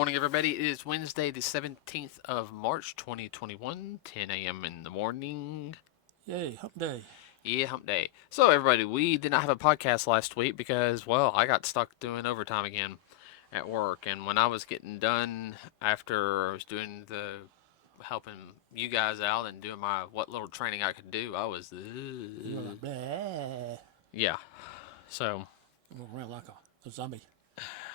morning, everybody. It is Wednesday, the 17th of March, 2021, 10 a.m. in the morning. Yay, hump day. Yeah, hump day. So, everybody, we did not have a podcast last week because, well, I got stuck doing overtime again at work. And when I was getting done after I was doing the helping you guys out and doing my what little training I could do, I was, You were like, bah. yeah. So, You went around like a zombie.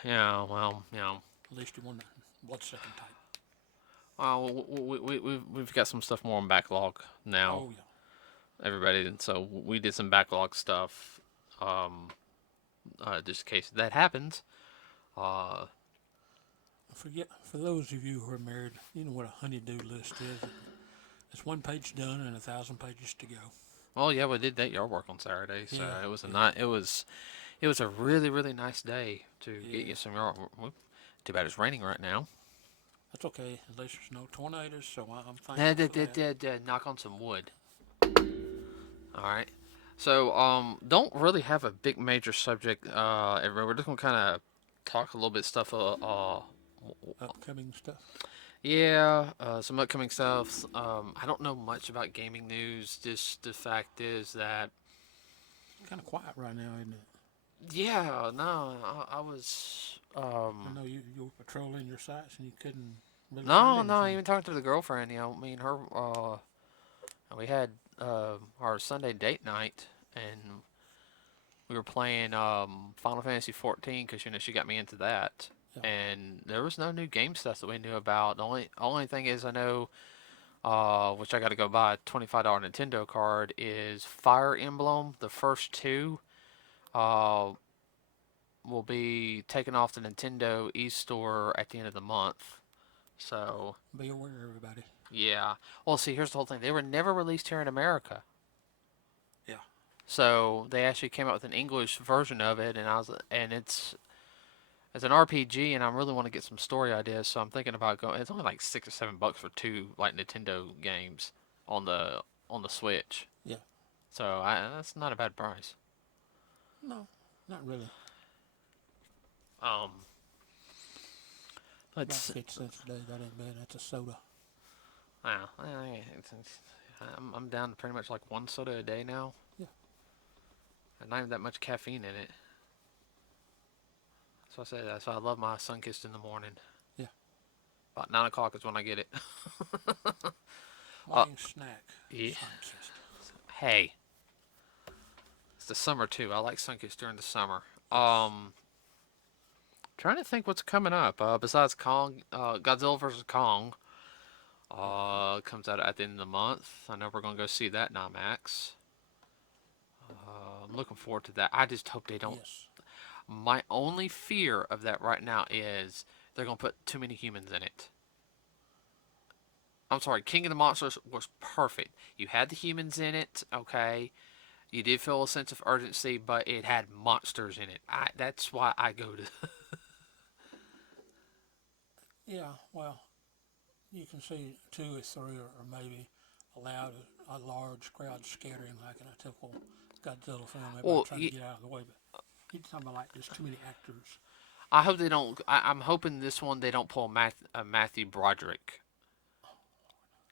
yeah, well, you know. At least you won the blood second type. Well, we've got some stuff more on backlog now, Oh, yeah. everybody. And so we did some backlog stuff, just in case that happens. Uh, For those of you who are married, you know what a honey-do list is. It's one page done and 1,000 pages to go. well, yeah, we did that yard work on Saturday, so Yeah, it was a yeah, it was a really really nice day to get yeah. you some yard. Too bad it's raining right now. That's okay. At least there's no tornadoes, so I'm thankful for that. Knock on some wood. All right. So don't really have a big major subject. We're just gonna kind of talk a little bit stuff. Upcoming stuff. Yeah, some upcoming stuff. I don't know much about gaming news. Just the fact is that, Kind of quiet right now, isn't it? yeah, no, I was, I know you were patrolling your sites and you couldn't really find no, anything. even talking to the girlfriend, me and her, we had, our Sunday date night, and we were playing, Final Fantasy 14, because, she got me into that, Yeah. and there was no new game stuff that we knew about. The only thing is I know, which I got to go buy a $25 Nintendo card, is Fire Emblem. The first two uh, will be taken off the Nintendo e-store at the end of the month. So, Be aware, everybody. yeah. Well, see, here's the whole thing. They were never released here in America. Yeah. So, they actually came out with an English version of it, and it's an RPG, and I really want to get some story ideas, so I'm thinking about going. It's only like $6 or $7 for two like Nintendo games on the Switch. Yeah. So that's not a bad price. No, not really. Um, About let's. 50 cents a day. That ain't bad. That's a soda. Wow, I'm down to pretty much like one soda a day now, Yeah. and not even that much caffeine in it. So I say that's why I love my Sunkist in the morning. Yeah. About 9 o'clock is when I get it. uh, Morning snack. yeah. Sunkist. Hey, it's the summer too. I like Sunkist during the summer. Yes. Trying to think what's coming up. Besides Kong, Godzilla vs Kong, comes out at the end of the month. I know we're gonna go see that in IMAX. I'm looking forward to that. I just hope they don't. Yes. My only fear of that right now is they're gonna put too many humans in it. I'm sorry, King of the Monsters was perfect. You had the humans in it, okay. You did feel a sense of urgency, but it had monsters in it. That's why I go to. Yeah. Well, you can see two or three, or maybe allowed a large crowd scattering like in a typical Godzilla film. Everybody Well, trying to get out of the way, but you're talking about like there's too many actors. I hope they don't. I'm hoping this one they don't pull Matthew Broderick.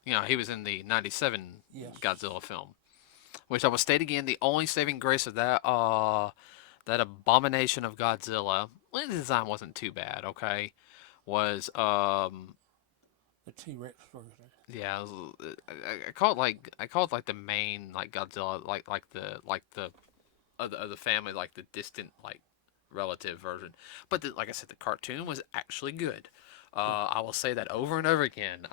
He was in the '97 Yes. Godzilla film, which I will state again. The only saving grace of that abomination of Godzilla, well, the design wasn't too bad. Okay, was The T Rex version. yeah, I call it like the main like Godzilla like the of the family, like the distant like relative version. But like I said, the cartoon was actually good. Yeah. I will say that over and over again.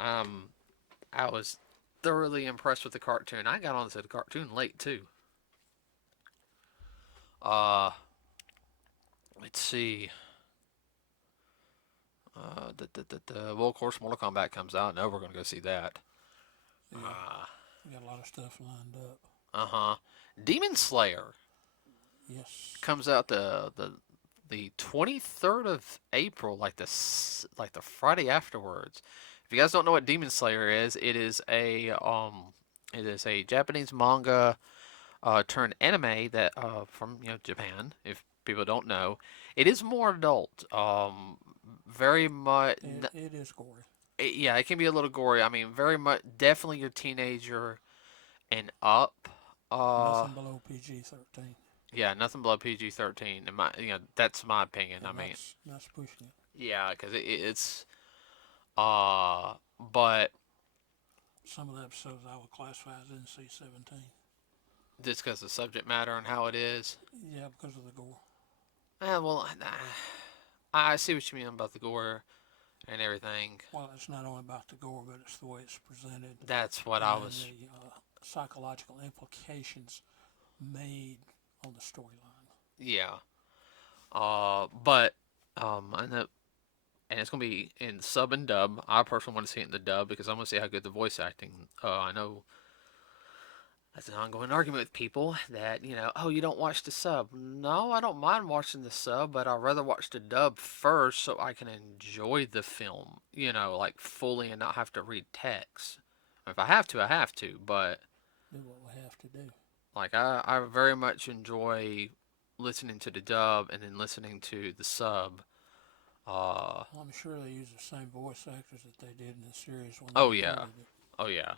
I was thoroughly impressed with the cartoon. I got onto the cartoon late too. Uh, let's see. Well, of course, Mortal Kombat comes out. No, we're gonna go see that. Yeah. Uh, We got a lot of stuff lined up. huh. Demon Slayer Yes. comes out the 23rd of April, like the Friday afterwards. If you guys don't know what Demon Slayer is, it is a Japanese manga turned anime from Japan. If people don't know, it is more adult. very much. It is gory. Yeah, it can be a little gory. I mean, very much, definitely your teenager and up. Uh, Nothing below PG-13, yeah, nothing below PG-13. In my, that's my opinion. I and mean, that's pushing it. yeah, because it's but Some of the episodes I would classify as NC-17. just because the subject matter and how it is. Yeah, because of the gore. Well, I see what you mean about the gore and everything. Well, it's not only about the gore, but it's the way it's presented That's what I and was. the psychological implications made on the storyline. Yeah. But and it's gonna be in sub and dub. I personally want to see it in the dub because I want to see how good the voice acting. I know that's an ongoing argument with people that oh, you don't watch the sub. No, I don't mind watching the sub, but I'd rather watch the dub first so I can enjoy the film. Like fully and not have to read text. If I have to, I have to. But Do what we have to do. like I very much enjoy listening to the dub and then listening to the sub. Well, I'm sure they use the same voice actors that they did in the series when they Oh yeah, recorded it. oh yeah.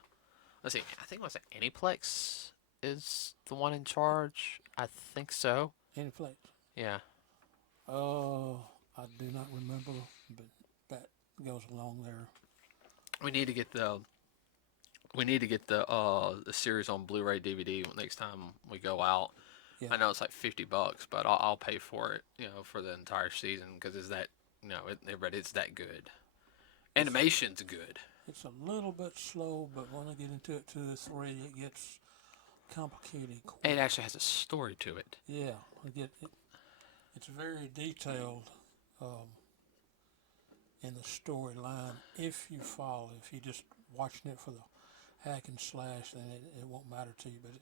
Let's see. I think was it Aniplex is the one in charge. I think so. Aniplex. Yeah. Oh, I do not remember, but that goes along there. We need to get the series on Blu-ray DVD next time we go out. Yeah, I know it's like $50, but I'll pay for it. For the entire season because it's that it's that good. Animation's good. it's a little bit slow, but when I get into it 2 or 3, it gets complicated. It actually has a story to it. Yeah, it's very detailed in the storyline. If you follow, if you just watching it for the hack and slash, then it won't matter to you. But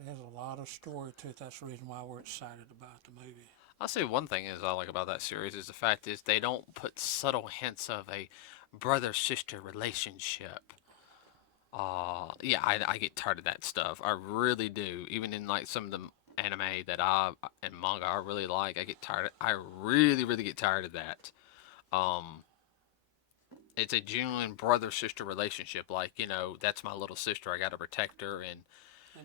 it has a lot of story to it. That's the reason why we're excited about the movie. I'll say one thing is I like about that series is the fact is they don't put subtle hints of a brother sister relationship. Yeah, I get tired of that stuff. I really do. Even in like some of the anime that and manga I really like, I get tired. I really really get tired of that. Um, it's a genuine brother sister relationship. Like that's my little sister. I got to protect her And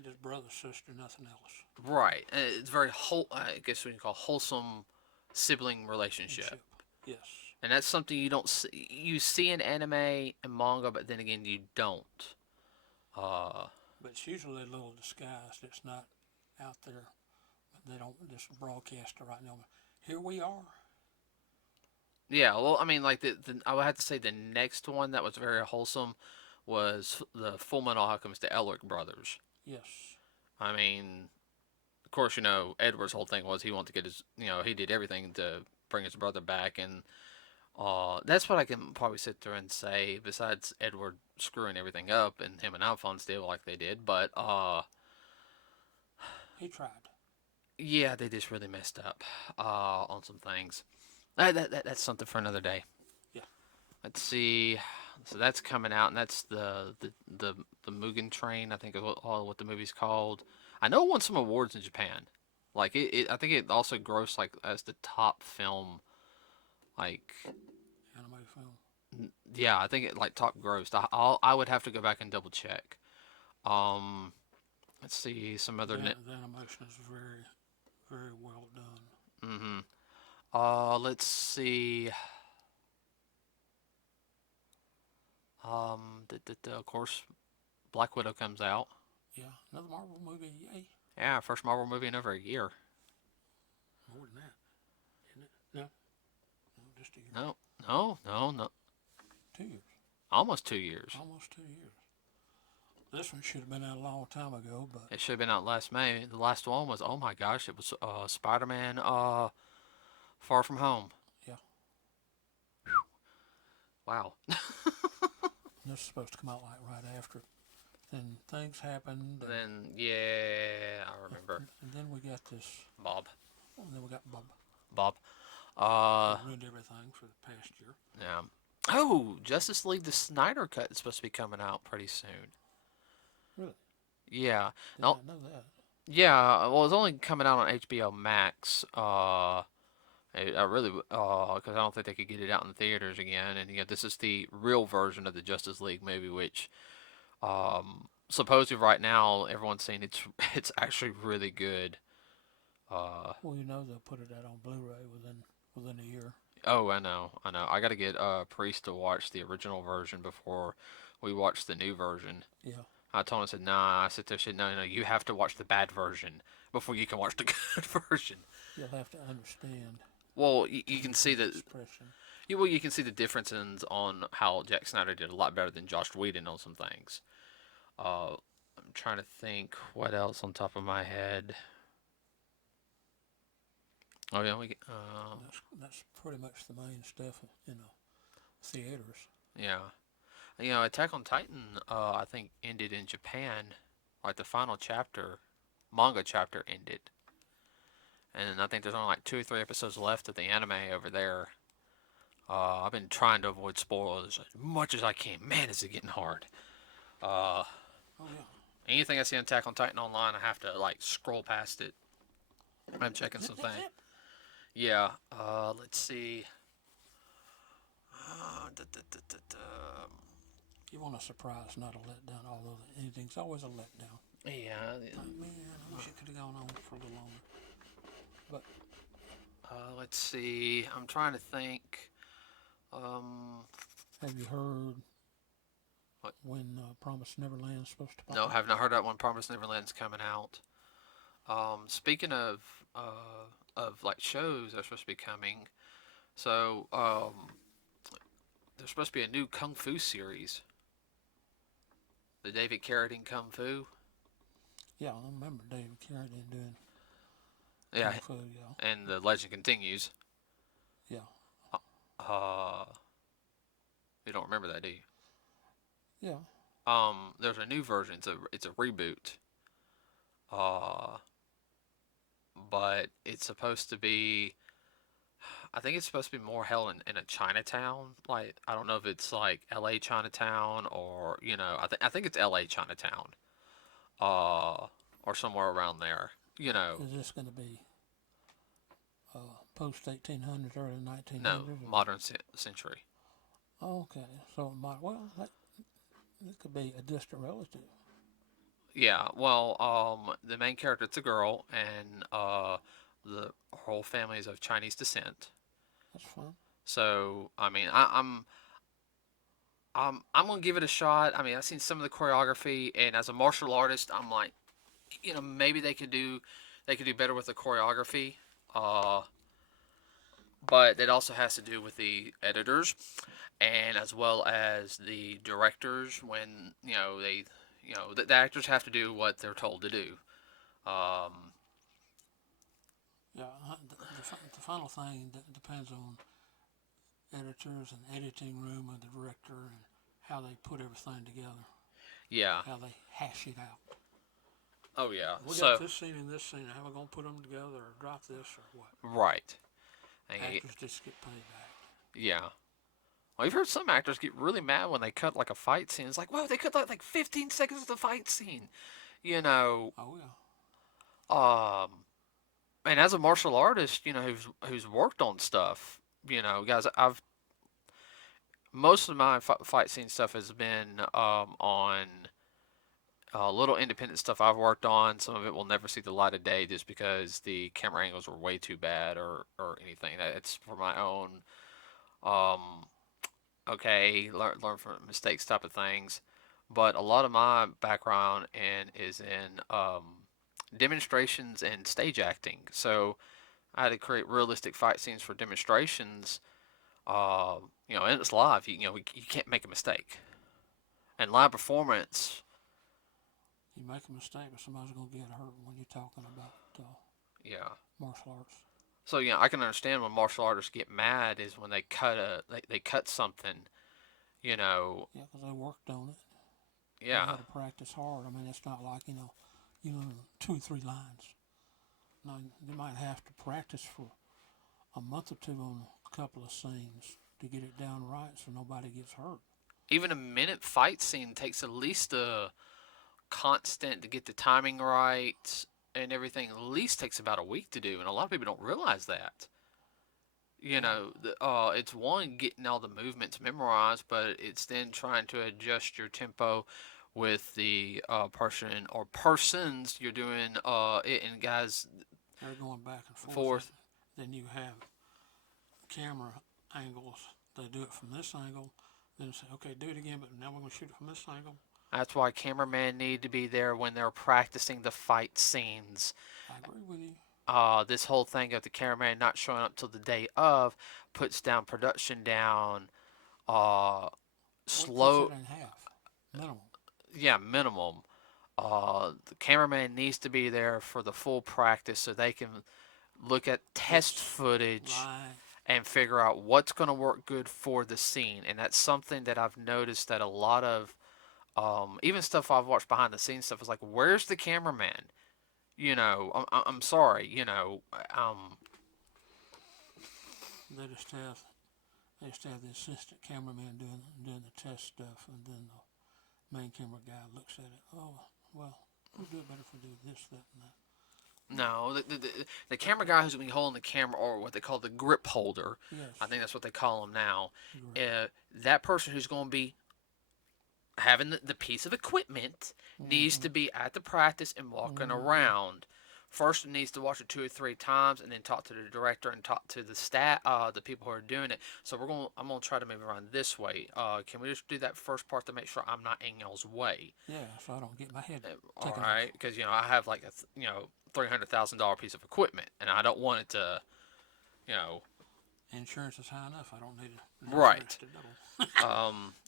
just brother, sister, nothing else. right. It's very I guess we can call wholesome sibling relationship. Kinship. Yes. And that's something you don't see. You see in anime and manga, but then again, you don't. Uh, But it's usually a little disguised. It's not out there. They don't just broadcast it right now. Here we are. yeah. Well, I mean, like I would have to say the next one that was very wholesome was the Full Metal Alchemist, the Elric brothers. Yes. I mean, of course, Edward's whole thing was he wanted to get his, he did everything to bring his brother back, and that's what I can probably sit there and say. Besides Edward screwing everything up and him and Alphonse did like they did, but He tried. yeah, they just really messed up on some things. That's something for another day. Yeah. Let's see. So that's coming out, and that's the Mugen Train. I think is what the movie's called. I know it won some awards in Japan. Like I think it also grossed like as the top film. Like Anime film. yeah, I think it like top grossed. I would have to go back and double check. Um, let's see some other. The animation is very, very well done. Mm-hmm. Let's see. Of course, Black Widow comes out. Yeah, another Marvel movie. Yay! Yeah, first Marvel movie in over a year. More than that, isn't it? No, no, just a year. No, no. 2 years. Almost 2 years. Almost 2 years. This one should have been out a long time ago, but It should have been out last May. The last one was, oh my gosh, it was Spider-Man Far From Home. yeah, Wow. this is supposed to come out like right after. Then things happened. Then yeah, I remember. And then we got this. Bob. And then we got Bob. Bob. Ruined everything for the past year. Yeah. Oh, Justice League the Snyder Cut is supposed to be coming out pretty soon. Really? Yeah. Did No, not know that. yeah, well, it's only coming out on HBO Max. I really, because I don't think they could get it out in the theaters again. And this is the real version of the Justice League movie, which supposedly right now everyone's saying it's actually really good. Uh, Well, they'll put it out on Blu-ray within a year. oh, I know. I got to get Priest to watch the original version before we watch the new version. Yeah, I told him, I said, nah. I said, no, you have to watch the bad version before you can watch the good version. you'll have to understand Well, to you can get see his that. expression. You can see the differences on how Jack Snyder did a lot better than Josh Whedon on some things. I'm trying to think what else on top of my head. Oh yeah, That's pretty much the main stuff. Theaters. yeah. Attack on Titan, I think ended in Japan, like the final chapter, manga chapter ended, and I think there's only like 2 or 3 episodes left of the anime over there. I've been trying to avoid spoilers as much as I can. Man, is it getting hard. Uh, Oh yeah. Anything I see on Attack on Titan online, I have to like scroll past it. I'm checking Zip, zip, something. zip. Yeah. Let's see. Da, da, da, da, da. You want a surprise, not a letdown. Although the ending's always a letdown. Yeah. Like, man, I wish it could have gone on for a little longer. But Let's see. I'm trying to think. Um, have you heard what? when Promise Neverland's supposed to pop No, up? have not heard that one. Promise Neverland's coming out. Speaking of like shows that are supposed to be coming, so there's supposed to be a new Kung Fu series. The David Carradine Kung Fu. Yeah, I remember David Carradine doing Yeah, Kung Fu. Yeah, and the legend continues. yeah, Uh, you don't remember that, do you? yeah. There's a new version. It's a reboot. Uh, but it's supposed to be. I think it's supposed to be more held in a Chinatown. Like I don't know if it's like L.A. Chinatown or I think it's L.A. Chinatown. Uh, or somewhere around there. Is this going to be post 1800s, early No, 1900s? modern century. Okay, so it might. Well, it could be a distant relative. Yeah, well, the main character it's a girl, and the whole family is of Chinese descent. That's fine. So, I mean, I'm gonna give it a shot. I mean, I've seen some of the choreography, and as a martial artist, I'm like, maybe they could do better with the choreography. Uh, but it also has to do with the editors, and as well as the directors. When the actors have to do what they're told to do. Um, Yeah, the final thing depends on editors and editing room and the director and how they put everything together, yeah. how they hash it out. Oh yeah. We So got this scene and this scene. How are we gonna put them together, or drop this, or what? right. And Actors just get paid back. yeah. Well, you've heard some actors get really mad when they cut like a fight scene. It's like, whoa, they cut like 15 seconds of the fight scene. You know, Oh yeah. um, and as a martial artist, who's worked on stuff, guys, I've most of my fight scene stuff has been on little independent stuff I've worked on. Some of it will never see the light of day just because the camera angles were way too bad or anything. It's for my own, um, learn from mistakes type of things. But a lot of my background is in demonstrations and stage acting. So I had to create realistic fight scenes for demonstrations. And it's live. You can't make a mistake. And live performance, You make a mistake, but somebody's gonna get hurt when you're talking about yeah. martial arts. So I can understand when martial artists get mad is when they they cut something. You know, Yeah, because they worked on it. They yeah, had to practice hard. I mean, it's not like you learn 2 or 3 lines. No, you might have to practice for a month or two on a couple of scenes to get it down right, so nobody gets hurt. even a minute fight scene takes at least a constant to get the timing right and everything. At least takes about a week to do, and a lot of people don't realize that. You know, it's one getting all the movements memorized, but it's then trying to adjust your tempo with the person or persons you're doing it and guys They're going back and forth. forth. Then you have camera angles. They do it from this angle. Then say, okay, do it again, but now we're going to shoot it from this angle. That's why cameramen need to be there when they're practicing the fight scenes. I agree with you. This whole thing of the cameraman not showing up till the day of puts down production down uh, What cuts slow. it in half? Minimum. Yeah, minimum. The cameraman needs to be there for the full practice so they can look at test footage Right. and figure out what's going to work good for the scene. And that's something that I've noticed that a lot of even stuff I've watched behind the scenes stuff is like, where's the cameraman? You know, I'm sorry. You know, They just have the assistant cameraman doing the test stuff, and then the main camera guy looks at it. Oh, well, we'll do it better if we do this, that, and that. no, the camera guy who's going to be holding the camera, or what they call the grip holder, Yes. I think that's what they call him now. Right. That person who's going to be having the piece of equipment needs to be at the practice and walking around. First, it needs to watch it 2 or 3 times, and then talk to the director and talk to the staff, the people who are doing it. So I'm gonna try to move around this way. Can we just do that first part to make sure I'm not in y'all's way? Yeah, so I don't get my head All taken right, because I have like a $300,000 piece of equipment, and I don't want it to, you know. Insurance is high enough. I don't need it. Right. To double.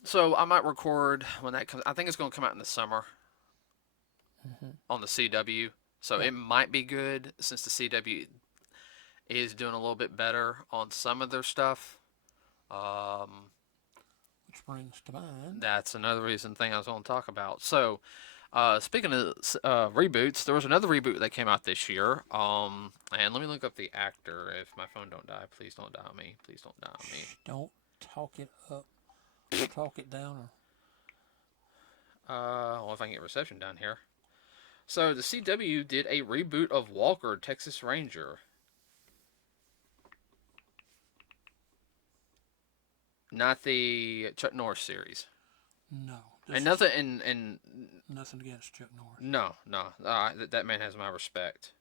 So I might record when that comes. I think it's gonna come out in the summer on the CW. So it might be good since the CW is doing a little bit better on some of their stuff. Which brings to mind. That's another thing I was going to talk about. So, speaking of reboots, there was another reboot that came out this year. And let me look up the actor. If my phone don't die, please don't die on me. Please don't die on me. Don't talk it up. Talk it down. Well, if I can get reception down here. So the CW did a reboot of Walker, Texas Ranger. Not the Chuck Norris series. No. And nothing, and nothing against Chuck Norris. no, that man has my respect.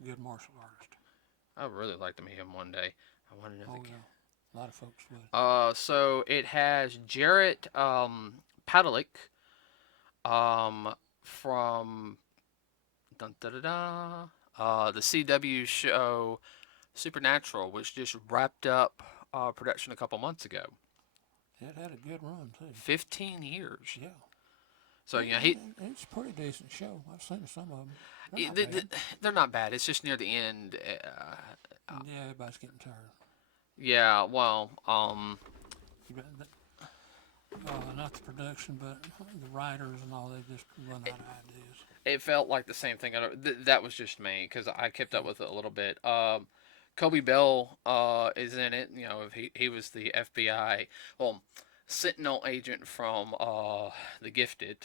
Good martial artist. I would really like to meet him one day. I want to know the. Yeah. A lot of folks would. So it has Jarrett Padalecki, from the CW show Supernatural, which just wrapped up production a couple months ago. It had a good run too. 15 years. Yeah. So it's a pretty decent show. I've seen some of them. They're not bad. It's just near the end. Yeah, everybody's getting tired. Yeah. Well. Not the production, but the writers and all. They just run out of ideas. It felt like the same thing. That was just me because I kept up with it a little bit. Kobe Bell is in it. You know, he was the FBI, Sentinel agent from The Gifted,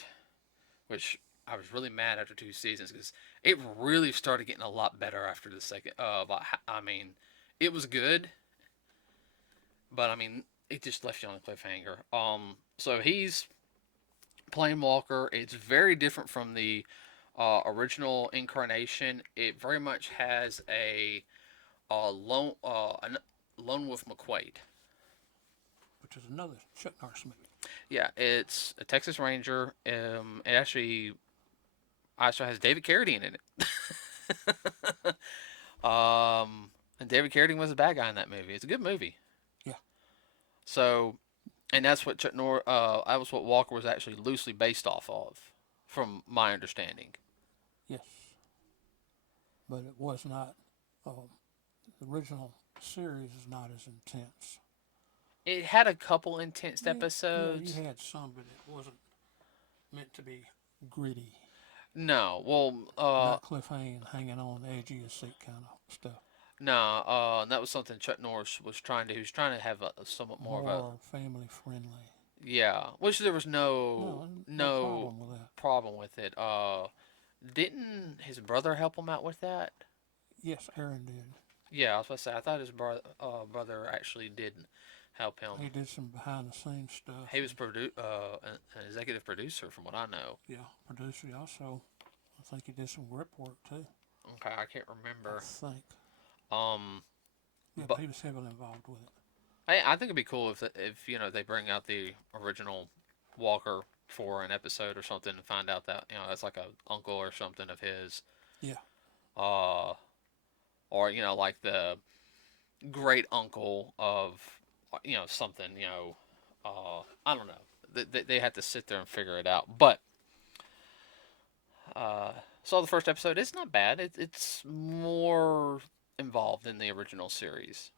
which I was really mad after 2 seasons because it really started getting a lot better after the second. I mean, it was good, but I mean, it just left you on a cliffhanger. So he's playing Walker. It's very different from the original incarnation. It very much has a lone wolf McQuaid, which is another Chuck Norris movie. Yeah, it's a Texas Ranger. It actually has David Carradine in it. And David Carradine was a bad guy in that movie. It's a good movie. Yeah. So, and that's what that was what Walker was actually loosely based off of, from my understanding. Yes. But it was not. The original series is not as intense. It had a couple intense episodes. Yeah, you had some, but it wasn't meant to be gritty. No, well, not cliffhanging, hanging on the edge of your seat kind of stuff. No, that was something Chuck Norris was trying to. He was trying to have a somewhat more of a family friendly. Yeah, which there was no problem with it. Didn't his brother help him out with that? Yes, Aaron did. Yeah, I was about to say I thought his brother actually did help him. He did some behind the scenes stuff. He was an executive producer, from what I know. Yeah, producer. He also, I think he did some grip work too. Okay, I can't I remember. think. Um, Yeah, but but he was heavily involved with it. I think it'd be cool if they bring out the original Walker for an episode or something and find out that that's like a uncle or something of his, Yeah. uh, or like the great uncle of something I don't know. They have to sit there and figure it out. But saw the first episode. It's not bad. It's more involved in the original series.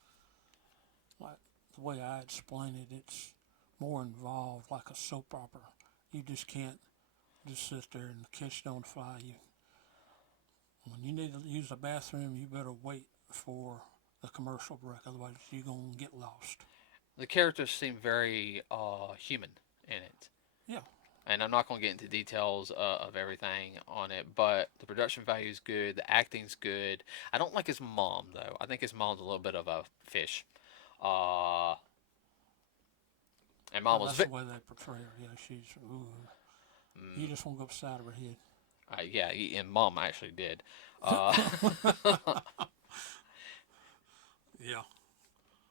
Like the way I explain it, it's more involved, like a soap opera. You just can't just sit there and catch it on the fly. You, when you need to use the bathroom, you better wait for the commercial break. Otherwise, you're gonna get lost. The characters seem very human in it. Yeah. And I'm not going to get into details of everything on it, but the production value is good, the acting's good. I don't like his mom though. I think his mom's a little bit of a fish. Uh, and mom Well, was, that's the way they portray her. Yeah, she's ooh. You mm, just want to go upside of her head. yeah, and mom actually did. Uh, Yeah.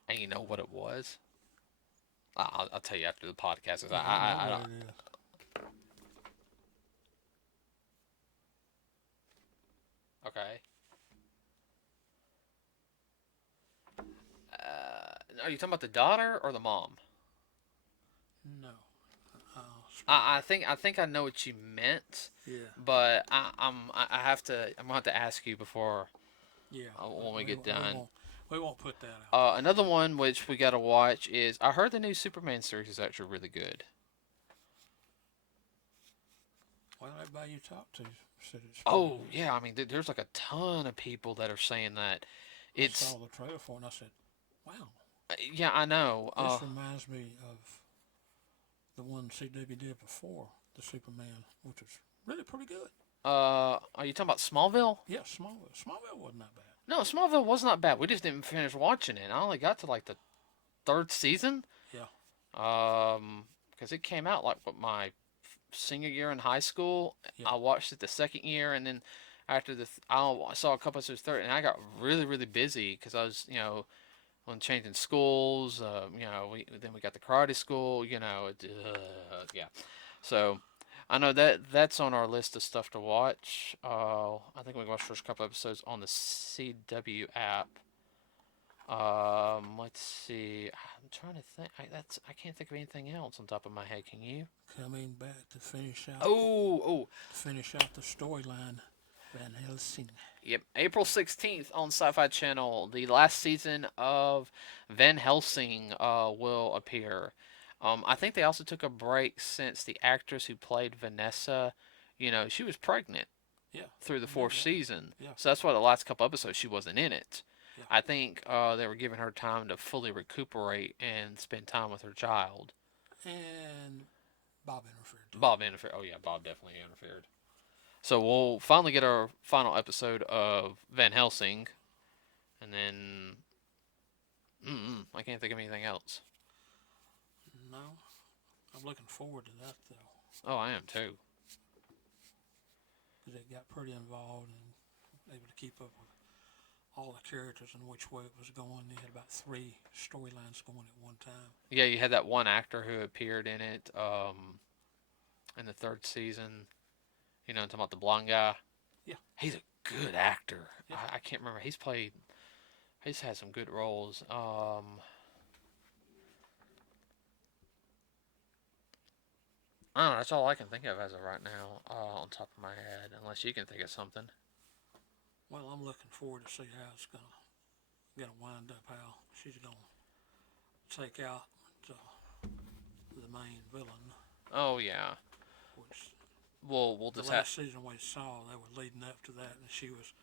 and you know what it was? I'll tell you after the podcast. 'Cause I know I what don't. it is. Okay. Are you talking about the daughter or the mom? No. I think I know what you meant, Yeah. but I have to. I'm gonna have to ask you before Yeah. when we We, get we, we done. won't. We won't put that out there. Another one which we gotta watch is I heard the new Superman series is actually really good. Well, everybody you talk to said it's pretty Oh good. yeah, I mean there's like a ton of people that are saying that I it's saw the trailer for it and I said, wow, yeah I know. this reminds me of the one CW did before the Superman, which was really pretty good. Are you talking about Smallville? Yeah, Smallville. Smallville wasn't that bad. No, Smallville was not bad. We just didn't finish watching it. I only got to like the third season. Yeah. Because it came out like what my senior year in high school. Yeah. I watched it the second year, and then after I saw a couple episodes third, and I got really really busy because I was when changing schools. Then we got the karate school. Yeah. So I know that's on our list of stuff to watch. I think we watched the first couple episodes on the CW app. Let's see. I'm trying to think. I can't think of anything else on top of my head. Can you? Coming back to finish out the storyline, Van Helsing. Yep. April 16th on Sci-Fi Channel, the last season of Van Helsing will appear. I think they also took a break since the actress who played Vanessa, she was pregnant Yeah. through the Yeah. fourth season. Yeah. So that's why the last couple episodes she wasn't in it. Yeah. I think they were giving her time to fully recuperate and spend time with her child. And Bob interfered too. Bob interfered. Oh yeah, Bob definitely interfered. So we'll finally get our final episode of Van Helsing, and then I can't think of anything else. No. I'm looking forward to that though. Oh, I am too. Because it got pretty involved and able to keep up with all the characters and which way it was going. They had about 3 storylines going at one time. Yeah, you had that one actor who appeared in it in the third season. I'm talking about the blonde guy. Yeah. He's a good actor. Yeah. I can't remember. He's had some good roles. I don't know. That's all I can think of as of right now on top of my head, unless you can think of something. Well, I'm looking forward to see how it's gonna wind up. How she's gonna take out the main villain, Oh yeah. which We'll the just have. last season we saw they were leading up to that, and she was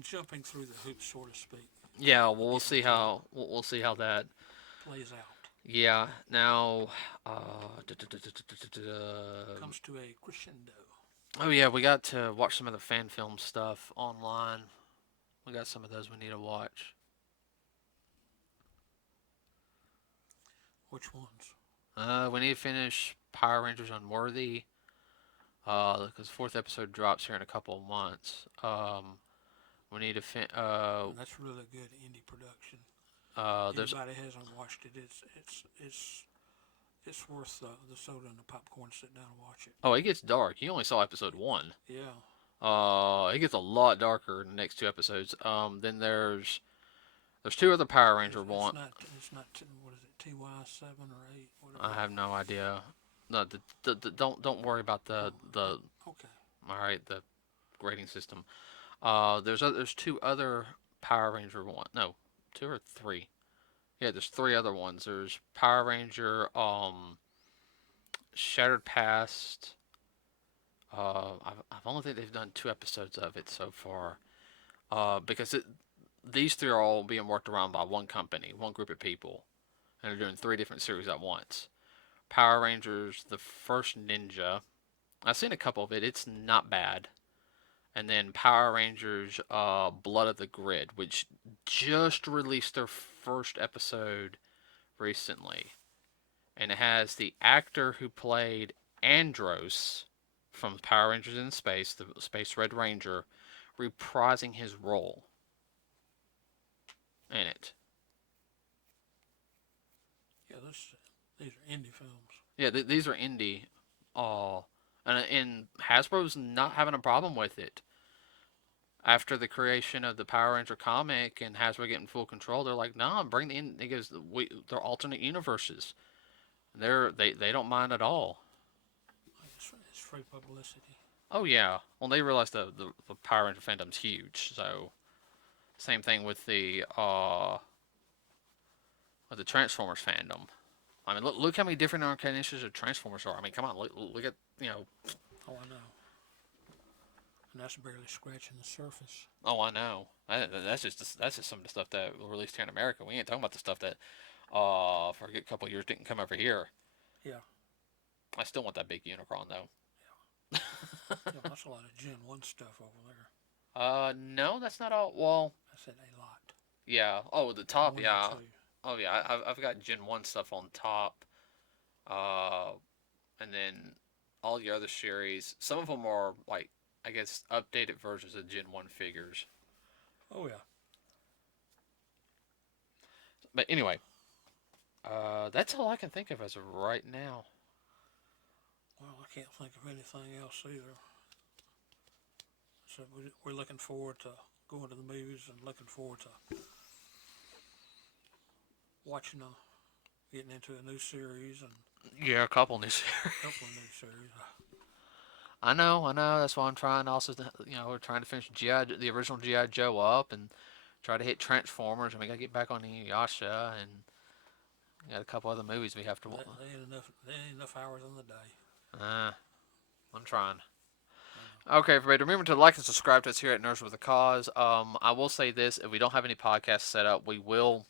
jumping through the hoops, so to speak. Yeah, well, we'll see how we'll see how that. Plays out. Yeah. Now, Comes to a crescendo. oh yeah, we got to watch some of the fan film stuff online. We got some of those we need to watch. Which ones? We need to finish Power Rangers Unworthy. Because fourth episode drops here in a couple of months. We need to That's really good indie production. there's Anybody hasn't watched it, it's worth the soda and the popcorn to sit down and watch it. it gets dark. You only saw episode one. Yeah, It gets a lot darker in the next two episodes. Then there's two other Power Ranger one. it's not what is it, TY 7 or 8, whatever. I have no idea. No, don't worry about the Okay. all right, the grading system. There's two other Power Ranger one. No, two or three. Yeah, there's three other ones. There's Power Ranger Shattered Past. I've only think they've done two episodes of it so far. Because these three are all being worked around by one company, one group of people, and they're doing three different series at once. Power Rangers, the first Ninja. I've seen a couple of it. It's not bad. And then Power Rangers, Blood of the Grid, which just released their first episode recently, and it has the actor who played Andros from Power Rangers in Space, the Space Red Ranger, reprising his role in it. Yeah, these are indie films. Yeah, these are indie. Uh, and Hasbro's not having a problem with it. After the creation of the Power Ranger comic and Hasbro getting full control, they're like, "Nah, bring the in." Because they're alternate universes. They don't mind at all. It's free publicity. Oh yeah. Well, they realize the Power Ranger fandom's huge. So same thing with the Transformers fandom. I mean, look how many different incarnations of Transformers are. I mean, come on, look at Oh, I know. And that's barely scratching the surface. Oh, I know. That's just some of the stuff that was released here in America. We ain't talking about the stuff that for a good couple of years didn't come over here. Yeah. I still want that big Unicron though. Yeah, that's a lot of Gen 1 stuff over there. No, that's not all. Well, I said a lot. yeah. Oh, the top, One yeah. or two. Oh, yeah. I've got Gen 1 stuff on top. Uh, and then all the other series. Some of them are like, I guess, updated versions of Gen 1 figures. Oh, yeah. But anyway, that's all I can think of as of right now. Well, I can't think of anything else either. So we're looking forward to going to the movies and looking forward to watching getting into a new series and Yeah, a couple new series. a couple of new series. I know. That's why I'm trying. Also, we're trying to finish the original GI Joe up, and try to hit Transformers, and we gotta get back on Inuyasha, and we got a couple other movies we have to watch. There ain't enough hours in the day. I'm trying. Okay, everybody, remember to like and subscribe to us here at Nerds with a Cause. I will say this: if we don't have any podcasts set up, we will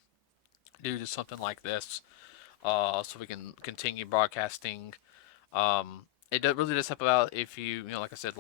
do just something like this, so we can continue broadcasting. It really does help out if you like I said,